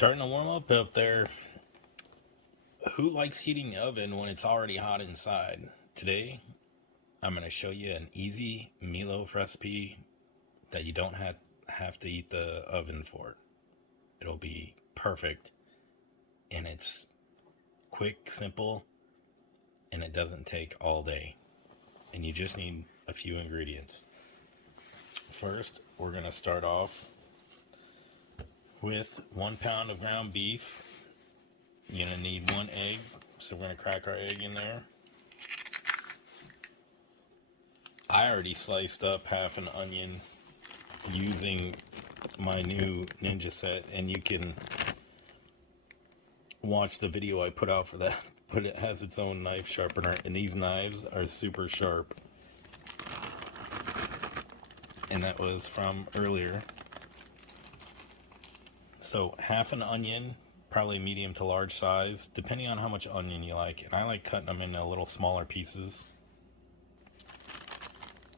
Starting to warm up there. Who likes heating the oven when it's already hot inside? Today, I'm going to show you an easy meatloaf recipe that you don't have to heat the oven for. It'll be perfect, and it's quick, simple, and it doesn't take all day. And you just need a few ingredients. First, we're going to start off with 1 pound of ground beef. You're going to need 1 egg, so we're going to crack our egg in there. I already sliced up half an onion using my new Ninja set, and you can watch the video I put out for that, but it has its own knife sharpener, and these knives are super sharp. And that was from earlier. So half an onion, probably medium to large size, depending on how much onion you like. And I like cutting them into little smaller pieces.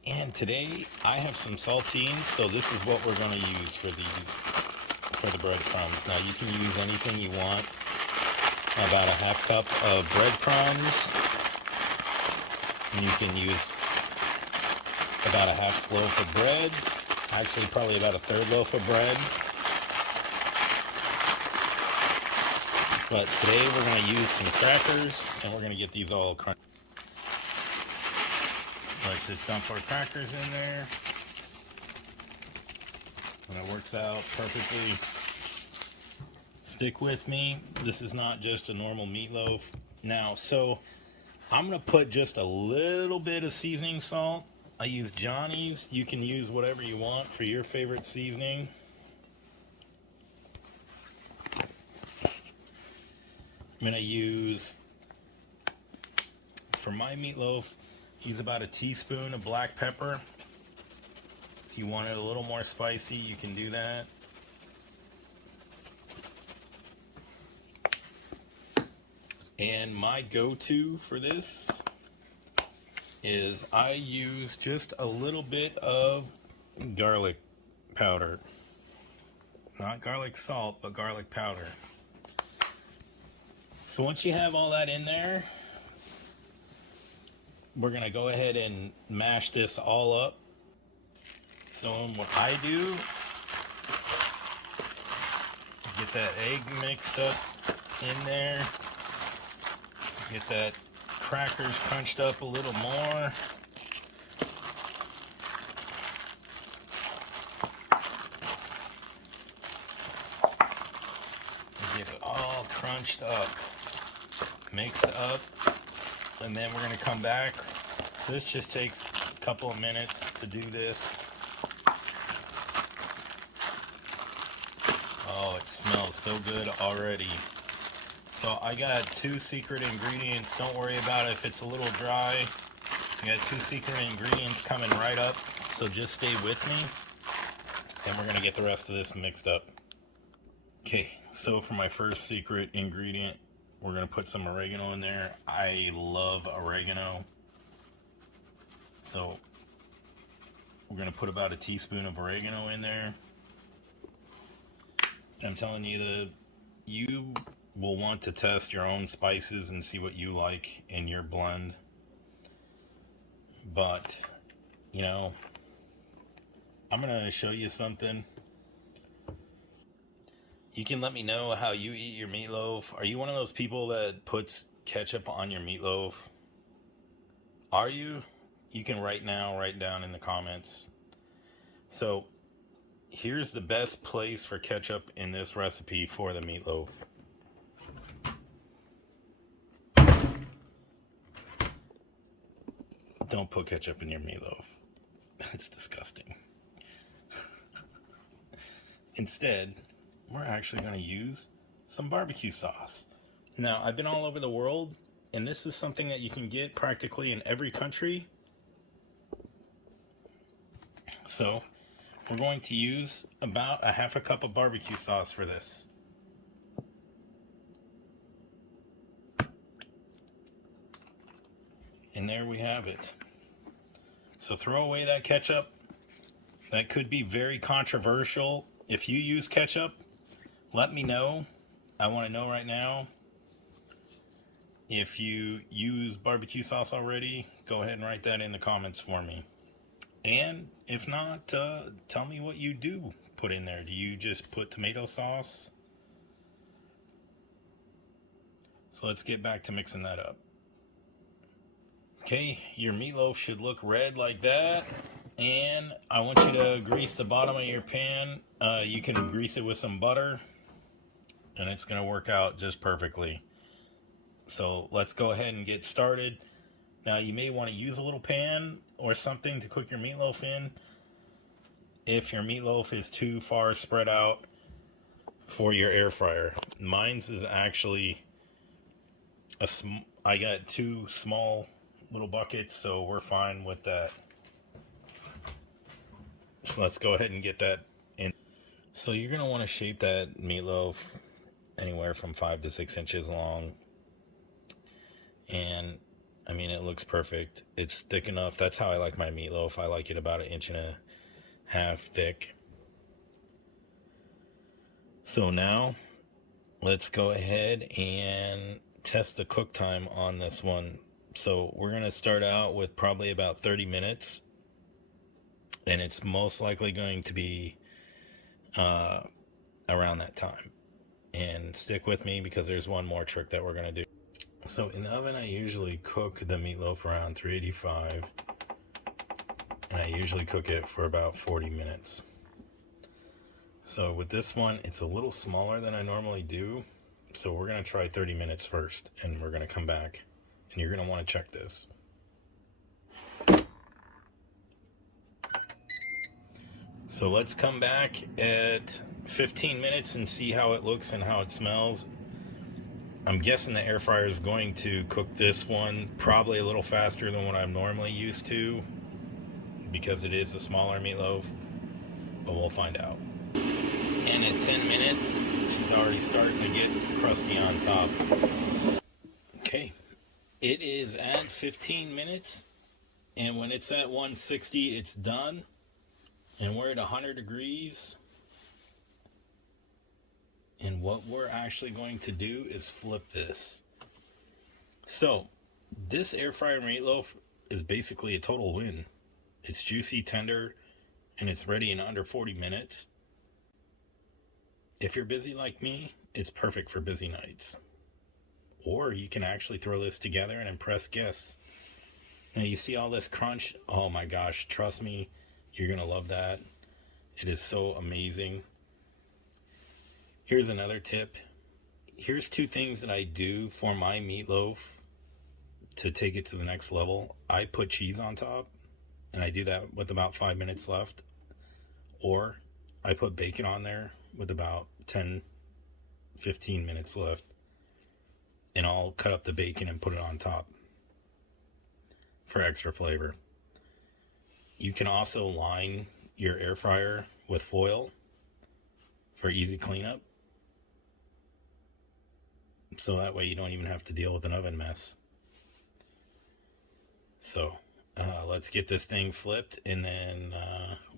And today I have some saltines, so this is what we're going to use for the breadcrumbs. Now you can use anything you want. About a half cup of breadcrumbs. And you can use about a half loaf of bread. Actually, probably about a third loaf of bread. But today we're going to use some crackers, and we're going to get these all crunched. Let's just dump our crackers in there. And it works out perfectly. Stick with me. This is not just a normal meatloaf. Now, so I'm going to put just a little bit of seasoning salt. I use Johnny's. You can use whatever you want for your favorite seasoning. I'm going to use, for my meatloaf, use about a teaspoon of black pepper. If you want it a little more spicy, you can do that. And my go-to for this is I use just a little bit of garlic powder. Not garlic salt, but garlic powder. So once you have all that in there, we're going to go ahead and mash this all up. So what I do, get that egg mixed up in there. Get that crackers crunched up a little more. Get it all crunched up, mixed up, and then we're going to come back. So this just takes a couple of minutes to do this. Oh, it smells so good already. So I got 2 secret ingredients. Don't worry about it if it's a little dry. I got 2 secret ingredients coming right up. So just stay with me. And we're going to get the rest of this mixed up. Okay, so for my first secret ingredient, we're going to put some oregano in there. I love oregano. So we're going to put about a teaspoon of oregano in there. I'm telling you, you will want to test your own spices and see what you like in your blend. But, you know, I'm going to show you something. You can let me know how you eat your meatloaf. Are you one of those people that puts ketchup on your meatloaf? Are you? You can write down in the comments. So, here's the best place for ketchup in this recipe for the meatloaf. Don't put ketchup in your meatloaf. It's disgusting. Instead, we're actually going to use some barbecue sauce. Now, I've been all over the world, and this is something that you can get practically in every country. So, we're going to use about a half a cup of barbecue sauce for this. And there we have it. So throw away that ketchup. That could be very controversial. If you use ketchup, let me know. I want to know right now, if you use barbecue sauce already, go ahead and write that in the comments for me. And if not, tell me what you do put in there. Do you just put tomato sauce? So let's get back to mixing that up. Okay, your meatloaf should look red like that. And I want you to grease the bottom of your pan. You can grease it with some butter, and it's going to work out just perfectly. So let's go ahead and get started. Now, you may want to use a little pan or something to cook your meatloaf in if your meatloaf is too far spread out for your air fryer. Mine's is actually I got 2 small little buckets, so we're fine with that. So let's go ahead and get that in. So you're going to want to shape that meatloaf anywhere from 5 to 6 inches long. And I mean, it looks perfect. It's thick enough. That's how I like my meatloaf. I like it about 1.5 inches thick. So now let's go ahead and test the cook time on this one. So we're going to start out with probably about 30 minutes. And it's most likely going to be around that time. And stick with me because there's one more trick that we're going to do. So in the oven, I usually cook the meatloaf around 385, and I usually cook it for about 40 minutes. So with this one, it's a little smaller than I normally do. So we're going to try 30 minutes first, and we're going to come back, and you're going to want to check this. So let's come back at 15 minutes and see how it looks and how it smells. I'm guessing the air fryer is going to cook this one probably a little faster than what I'm normally used to because it is a smaller meatloaf, but we'll find out. And at 10 minutes, she's already starting to get crusty on top. Okay, it is at 15 minutes, and when it's at 160, it's done, and we're at 100 degrees. And what we're actually going to do is flip this. So, this air fryer meatloaf is basically a total win. It's juicy, tender, and it's ready in under 40 minutes. If you're busy like me, it's perfect for busy nights. Or you can actually throw this together and impress guests. Now, you see all this crunch? Oh my gosh, trust me, you're going to love that. It is so amazing. Here's another tip. Here's 2 things that I do for my meatloaf to take it to the next level. I put cheese on top, and I do that with about 5 minutes left. Or I put bacon on there with about 10, 15 minutes left. And I'll cut up the bacon and put it on top for extra flavor. You can also line your air fryer with foil for easy cleanup. So that way you don't even have to deal with an oven mess. So let's get this thing flipped, and then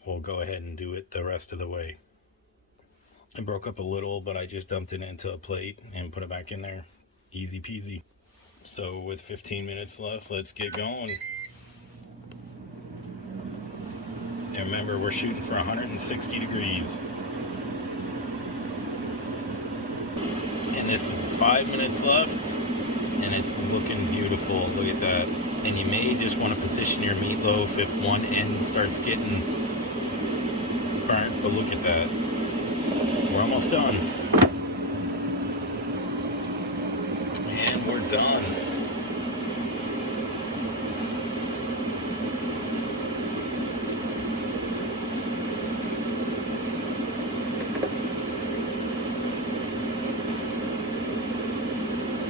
we'll go ahead and do it the rest of the way. It broke up a little, but I just dumped it into a plate and put it back in there. Easy peasy. So with 15 minutes left, let's get going. And remember, we're shooting for 160 degrees. And this is 5 minutes left, and it's looking beautiful. Look at that. And you may just want to position your meatloaf if one end starts getting burnt, but look at that. We're almost done. And we're done.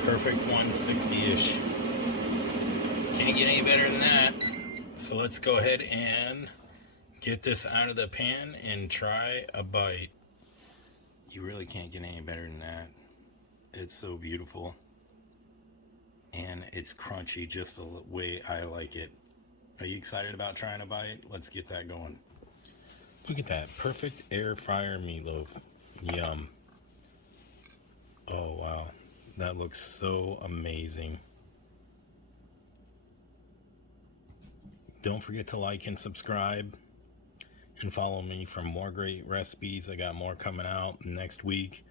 Perfect 160-ish. Can't get any better than that. So let's go ahead and get this out of the pan and try a bite. You really can't get any better than that. It's so beautiful. And it's crunchy just the way I like it. Are you excited about trying a bite? Let's get that going. Look at that. Perfect air fryer meatloaf. Yum. Oh, wow. That looks so amazing. Don't forget to like and subscribe and follow me for more great recipes. I got more coming out next week,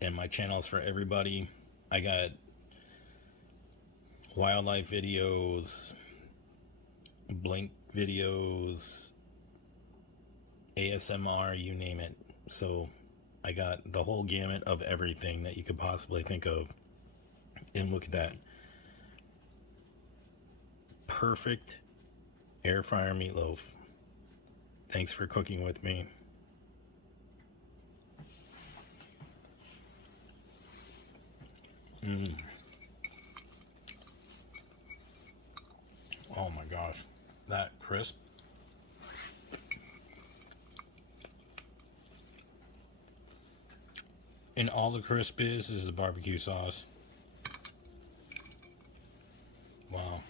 and my channel's for everybody. I got wildlife videos, blink videos, ASMR, you name it. So I got the whole gamut of everything that you could possibly think of. And look at that. Perfect air fryer meatloaf. Thanks for cooking with me. Oh my gosh. That crisp. And all the crisp is the barbecue sauce. Wow.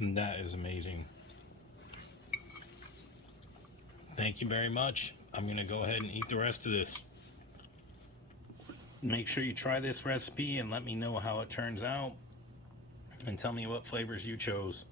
And that is amazing. Thank you very much. I'm going to go ahead and eat the rest of this. Make sure you try this recipe and let me know how it turns out. And tell me what flavors you chose.